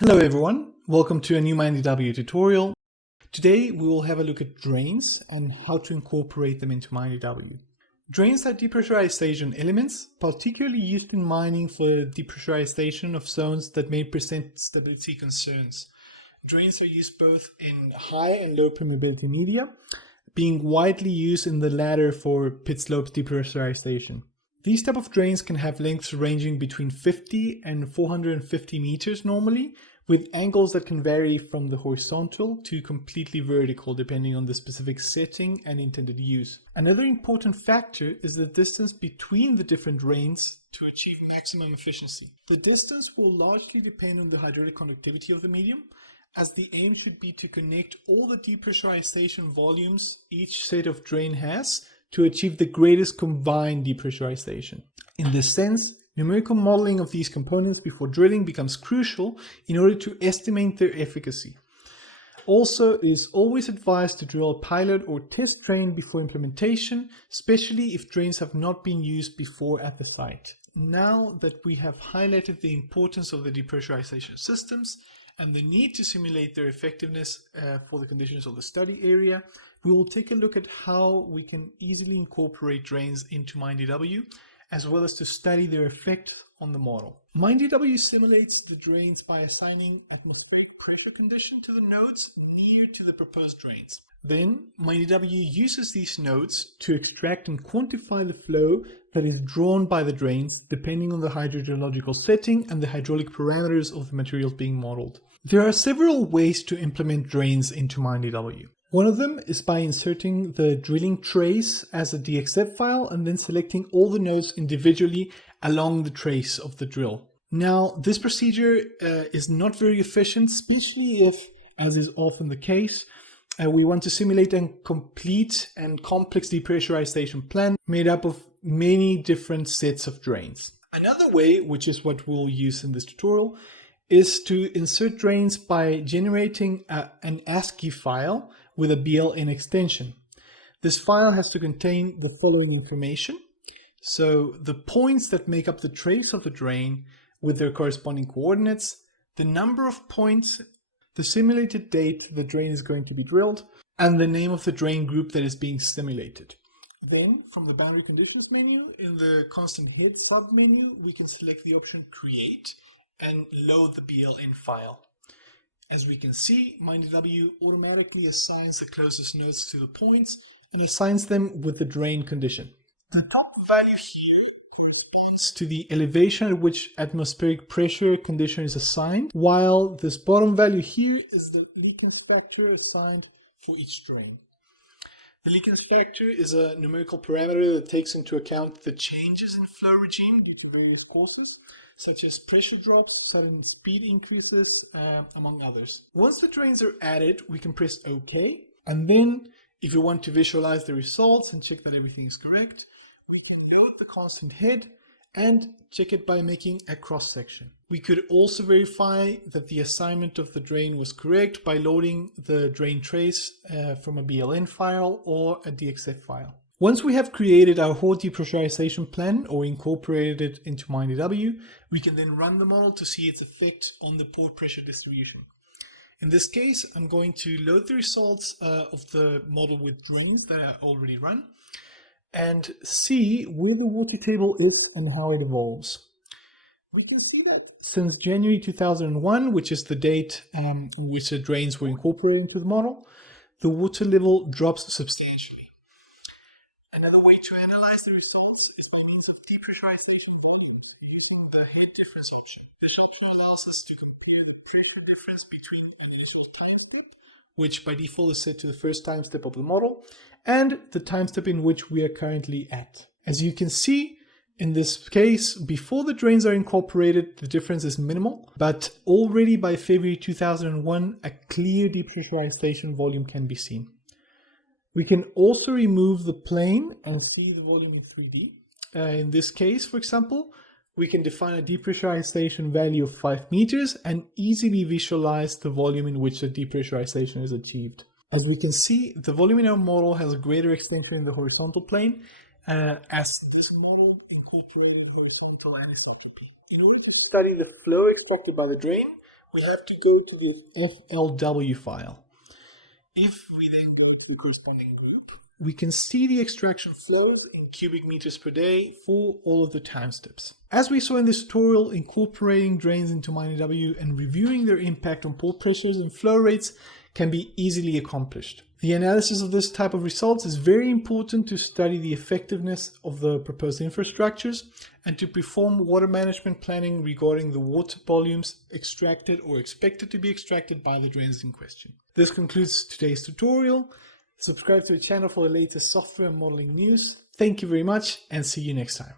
Hello everyone, welcome to a new MINEDW tutorial. Today we will have a look at drains and how to incorporate them into MINEDW. Drains are depressurization elements, particularly used in mining for depressurization of zones that may present stability concerns. Drains are used both in high and low permeability media, being widely used in the latter for pit slopes depressurization. These type of drains can have lengths ranging between 50 and 450 meters normally, with angles that can vary from the horizontal to completely vertical depending on the specific setting and intended use. Another important factor is the distance between the different drains to achieve maximum efficiency. The distance will largely depend on the hydraulic conductivity of the medium, as the aim should be to connect all the depressurization volumes each set of drain has to achieve the greatest combined depressurization. In this sense, numerical modeling of these components before drilling becomes crucial in order to estimate their efficacy. Also, it is always advised to drill a pilot or test drain before implementation, especially if drains have not been used before at the site. Now that we have highlighted the importance of the depressurization systems and the need to simulate their effectiveness for the conditions of the study area, we will take a look at how we can easily incorporate drains into MINEDW, as well as to study their effect on the model. MINEDW simulates the drains by assigning atmospheric pressure condition to the nodes near to the proposed drains. Then, MINEDW uses these nodes to extract and quantify the flow that is drawn by the drains depending on the hydrogeological setting and the hydraulic parameters of the materials being modeled. There are several ways to implement drains into MINEDW. One of them is by inserting the drilling trace as a DXF file and then selecting all the nodes individually along the trace of the drill. Now, this procedure is not very efficient, especially if, as is often the case, we want to simulate a complete and complex depressurization plan made up of many different sets of drains. Another way, which is what we'll use in this tutorial, is to insert drains by generating an ASCII file with a BLN extension. This file has to contain the following information. So the points that make up the trace of the drain with their corresponding coordinates, the number of points, the simulated date the drain is going to be drilled, and the name of the drain group that is being simulated. Then, from the boundary conditions menu, in the constant head sub-menu, we can select the option Create and load the BLN file. As we can see, MINEDW automatically assigns the closest nodes to the points and assigns them with the drain condition. The top value here corresponds to the elevation at which atmospheric pressure condition is assigned, while this bottom value here is the leakage factor assigned for each drain. The leakage factor is a numerical parameter that takes into account the changes in flow regime due to various causes, such as pressure drops, sudden speed increases, among others. Once the drains are added, we can press OK, and then if you want to visualize the results and check that everything is correct, we can load the constant head and check it by making a cross-section. We could also verify that the assignment of the drain was correct by loading the drain trace from a BLN file or a DXF file. Once we have created our whole depressurization plan or incorporated it into MINEDW, we can then run the model to see its effect on the pore pressure distribution. In this case, I'm going to load the results of the model with drains that I already run and see where the water table is and how it evolves. We can see that since January 2001, which is the date in which the drains were incorporated into the model, the water level drops substantially. Another way to analyze the results is by means of depressurization using the head difference option. This option allows us to compare the pressure difference between an initial time step, which by default is set to the first time step of the model, and the time step in which we are currently at. As you can see, in this case, before the drains are incorporated, the difference is minimal, but already by February 2001, a clear depressurization volume can be seen. We can also remove the plane and see the volume in 3D. In this case, for example, we can define a depressurization value of 5 meters and easily visualize the volume in which the depressurization is achieved. As we can see, the volume in our model has a greater extension in the horizontal plane, as this model incorporated horizontal anisotropy. In order to study the flow extracted by the drain, we have to go to the FLW file. If we then go to the corresponding group, we can see the extraction flows in cubic meters per day for all of the time steps. As we saw in this tutorial, incorporating drains into MINEDW and reviewing their impact on pore pressures and flow rates can be easily accomplished. The analysis of this type of results is very important to study the effectiveness of the proposed infrastructures and to perform water management planning regarding the water volumes extracted or expected to be extracted by the drains in question. This concludes today's tutorial. Subscribe to the channel for the latest software and modeling news. Thank you very much and see you next time.